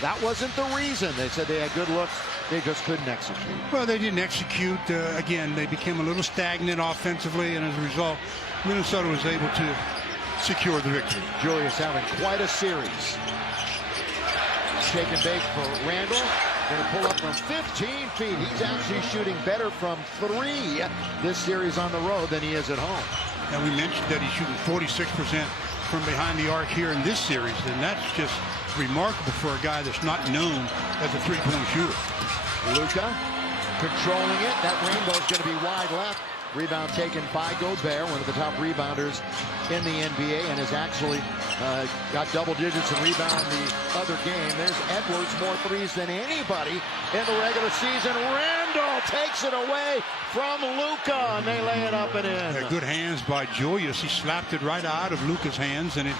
That wasn't the reason. They said they had good looks. They just couldn't execute. Well, they didn't execute. Again, they became a little stagnant offensively, and as a result, Minnesota was able to secure the victory. Julius having quite a series. Shake and bake for Randall. Going to pull up from 15 feet. He's actually shooting better from 3 this series on the road than he is at home. And we mentioned that he's shooting 46% from behind the arc here in this series, and that's just remarkable for a guy that's not known as a three-point shooter. Luka controlling it. That rainbow's going to be wide left. Rebound taken by Gobert, one of the top rebounders in the NBA, and has actually got double digits in rebound the other game. There's Edwards, more threes than anybody in the regular season. Randall takes it away from Luka, and they lay it up and in. Yeah, good hands by Julius. He slapped it right out of Luka's hands, and it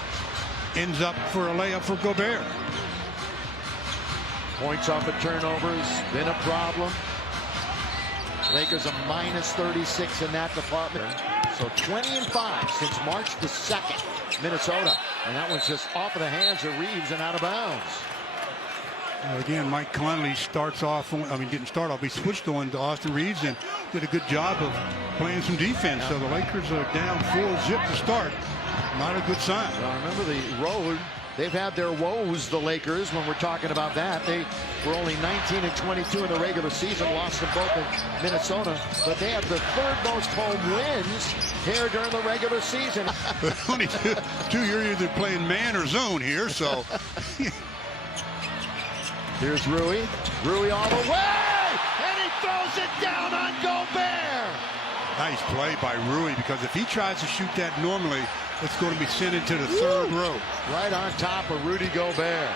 ends up for a layup for Gobert. Points off of turnovers, been a problem. Lakers a minus 36 in that department. So 20-5 since March the 2nd, Minnesota. And that one's just off of the hands of Reeves and out of bounds. Again, Mike Conley starts off, didn't start off, he switched on to Austin Reeves and did a good job of playing some defense. So the Lakers are down 4-zip to start. Not a good sign. Well, remember the road. They've had their woes, the Lakers, when we're talking about that. They were only 19-22 in the regular season, lost them both in Minnesota, but they have the 3rd most home wins here during the regular season. Only two, you're either playing man or zone here, so. Here's Rui. Rui all the way, and he throws it down on Gobert. Nice play by Rui, because if he tries to shoot that normally, it's going to be sent into the 3rd row. Right on top of Rudy Gobert.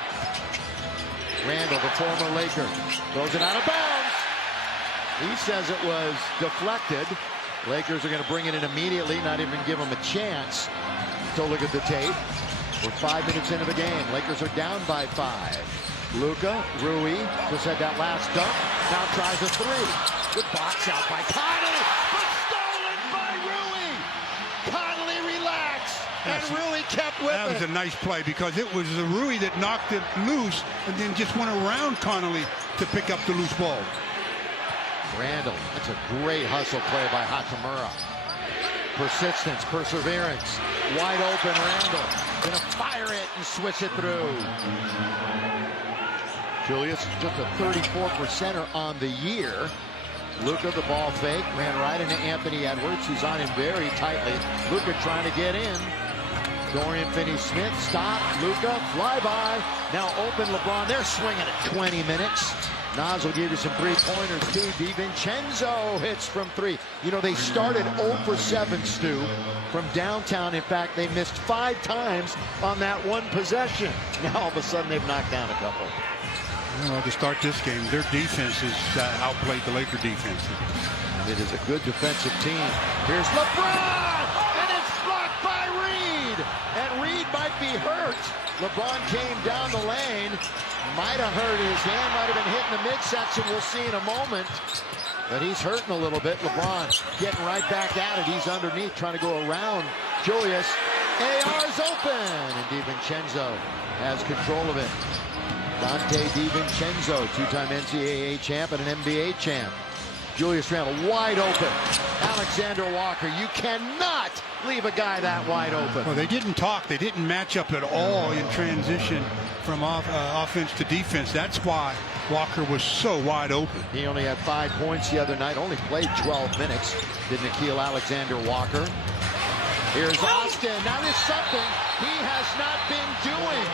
Randall, the former Laker, throws it out of bounds. He says it was deflected. Lakers are going to bring it in immediately, not even give him a chance to look at the tape. We're 5 minutes into the game. Lakers are down by 5. Luka, Rui, just had that last dunk. Now tries a 3. Good box out by Conley, but stolen by Rui. Conley relaxed, and Rui kept with it. That was a nice play, because it was the Rui that knocked it loose and then just went around Conley to pick up the loose ball. Randall, that's a great hustle play by Hachimura. Persistence, perseverance, wide open Randall. Gonna fire it and switch it through. Julius just a 34%er on the year. Luka, the ball fake, ran right into Anthony Edwards, who's on him very tightly. Luka trying to get in. Dorian Finney-Smith, stop. Luka, fly by. Now open LeBron. They're swinging it. 20 minutes. Nas will give you some three-pointers, too. DiVincenzo hits from 3. You know, they started 0 for 7, Stu, from downtown. In fact, they missed 5 times on that one possession. Now, all of a sudden, they've knocked down a couple. You know, to start this game, their defense has outplayed the Laker defense. It is a good defensive team. Here's LeBron, and it's blocked by Reed. And Reed might be hurt. LeBron came down the lane, might have hurt his hand, might have been hit in the midsection. We'll see in a moment. But he's hurting a little bit. LeBron getting right back at it. He's underneath, trying to go around Julius. AR's open, and DiVincenzo has control of it. Dante DiVincenzo, 2-time NCAA champ and an NBA champ. Julius Randle wide open. Alexander Walker, you cannot leave a guy that wide open. Well, they didn't talk. They didn't match up at all in transition from offense to defense. That's why Walker was so wide open. He only had 5 points the other night, only played 12 minutes. Did Nickeil Alexander-Walker. Here's Austin. Now there's something he has not been doing.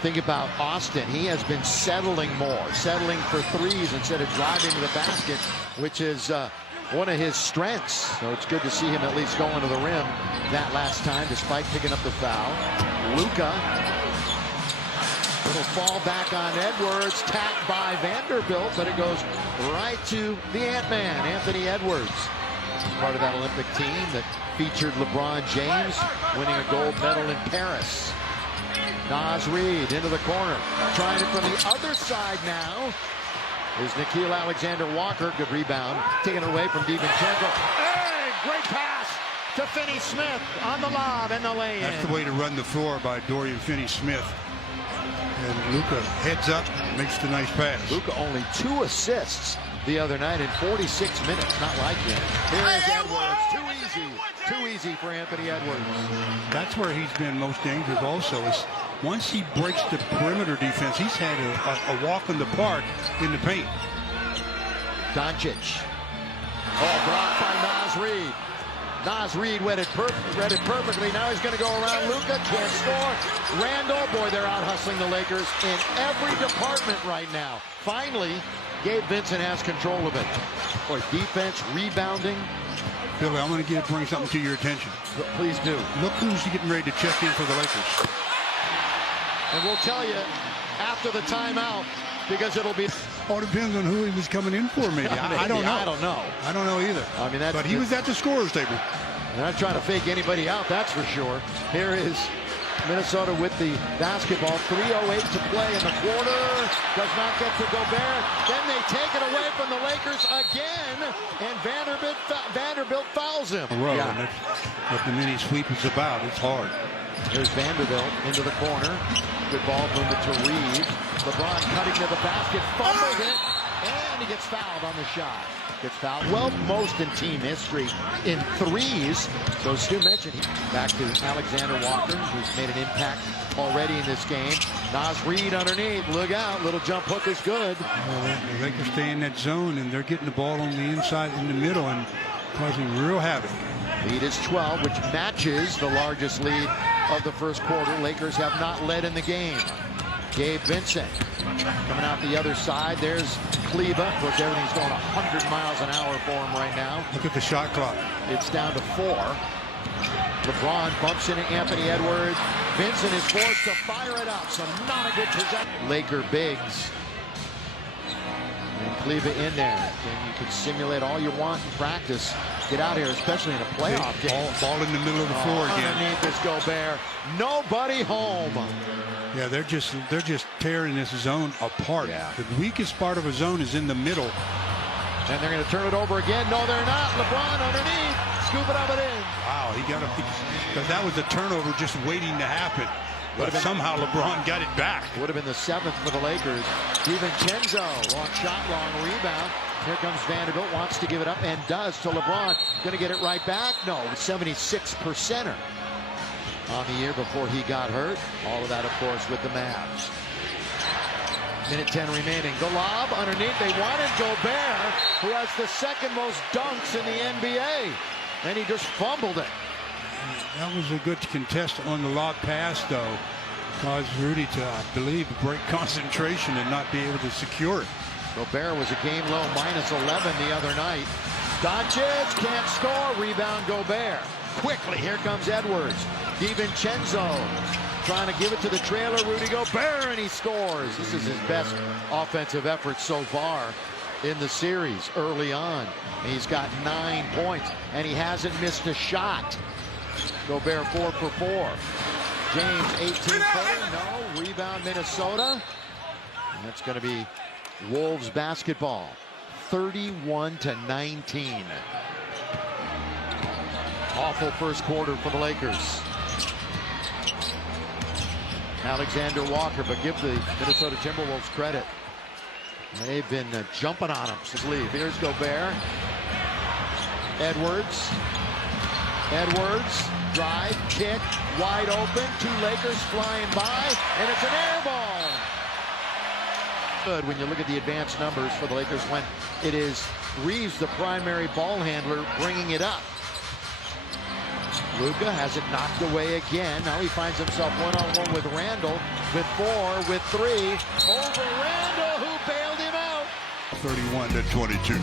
Think about Austin. He has been settling more, settling for threes instead of driving to the basket, which is one of his strengths. So it's good to see him at least going to the rim that last time, despite picking up the foul. Luka, little fall back on Edwards, tapped by Vanderbilt, but it goes right to the Ant-Man, Anthony Edwards. Part of that Olympic team that featured LeBron James winning a gold medal in Paris. Nas Reed into the corner, trying it from the other side now is Nickeil Alexander-Walker. Good rebound, taken away from DiVincenzo. Hey, great pass to Finney-Smith on the lob and the lay-in. That's the way to run the floor by Dorian Finney-Smith. And Luka heads up, makes the nice pass. Luka only 2 assists the other night in 46 minutes. Not like him. Here is Edwards. Too easy for Anthony Edwards. That's where he's been most dangerous also, is once he breaks the perimeter defense, he's had a walk in the park in the paint. Doncic. Oh, blocked by Naz Reid. Naz Reid read it perfectly. Now he's going to go around Luka. Can't score. Randall, boy, they're out hustling the Lakers in every department right now. Finally, Gabe Vincent has control of it. Boy, defense, rebounding. Billy, I'm going to bring something to your attention. Please do. Look who's getting ready to check in for the Lakers. And we'll tell you after the timeout, because it'll be... All depends on who he was coming in for, maybe. I don't know. I don't know. I don't know either. I mean, but he was at the scorer's table. They're not trying to fake anybody out, that's for sure. Here is Minnesota with the basketball. 3:08 to play in the quarter. Does not get to Gobert. Then they take it away from the Lakers again. And Vanderbilt fouls him. Yeah. That's what the mini sweep is about. It's hard. Here's Vanderbilt into the corner. Good ball movement to Reed. LeBron cutting to the basket, fumbled it, and he gets fouled on the shot. Gets fouled. Well, most in team history in threes. So Stu mentioned back to Alexander Walker, who's made an impact already in this game. Naz Reid underneath. Look out. Little jump hook is good. Well, the Lakers stay in that zone, and they're getting the ball on the inside in the middle and causing real havoc. Lead is 12, which matches the largest lead of the first quarter. Lakers have not led in the game. Gabe Vincent coming out the other side. There's Kleba. Of course, everything's going 100 miles an hour for him right now. Look at the shot clock. It's down to 4. LeBron bumps into Anthony Edwards. Vincent is forced to fire it up, so not a good possession. Laker bigs. And Kleba in there. And you can simulate all you want in practice. Get out here, especially in a playoff game. Ball in the middle of the floor again. Underneath this Gobert. Nobody home. Yeah, they're just tearing this zone apart. Yeah. The weakest part of a zone is in the middle. And they're going to turn it over again. No, they're not. LeBron underneath. Scoop it up and in. Wow, he got it. Because that was a turnover just waiting to happen. But somehow LeBron got it back. Would have been the 7th for the Lakers. DiVincenzo, long shot, long rebound. Here comes Vanderbilt, wants to give it up and does to LeBron. Going to get it right back? No, 76%er on the year before he got hurt. All of that, of course, with the Mavs. Minute 10 remaining. The lob underneath. They wanted Gobert, who has the 2nd most dunks in the NBA. And he just fumbled it. That was a good contest on the lob pass, though. Caused Rudy to, I believe, break concentration and not be able to secure it. Gobert was a game low, -11 the other night. Doncic can't score. Rebound Gobert. Quickly, here comes Edwards. DiVincenzo trying to give it to the trailer, Rudy Gobert, and he scores. This is his best offensive effort so far in the series early on. And he's got 9 points, and he hasn't missed a shot. Gobert 4 for 4. James 18-footer, no. Rebound Minnesota. And that's going to be Wolves basketball. 31-19. Awful first quarter for the Lakers. Alexander Walker, but give the Minnesota Timberwolves credit. They've been jumping on him since leave. Here's Gobert. Edwards. Drive, kick, wide open. 2 Lakers flying by, and it's an air ball. Good when you look at the advanced numbers for the Lakers when it is Reeves, the primary ball handler, bringing it up. Luka has it knocked away again. Now he finds himself one-on-one with Randall, with 4, with 3. Over Randall, who bailed him out. 31-22.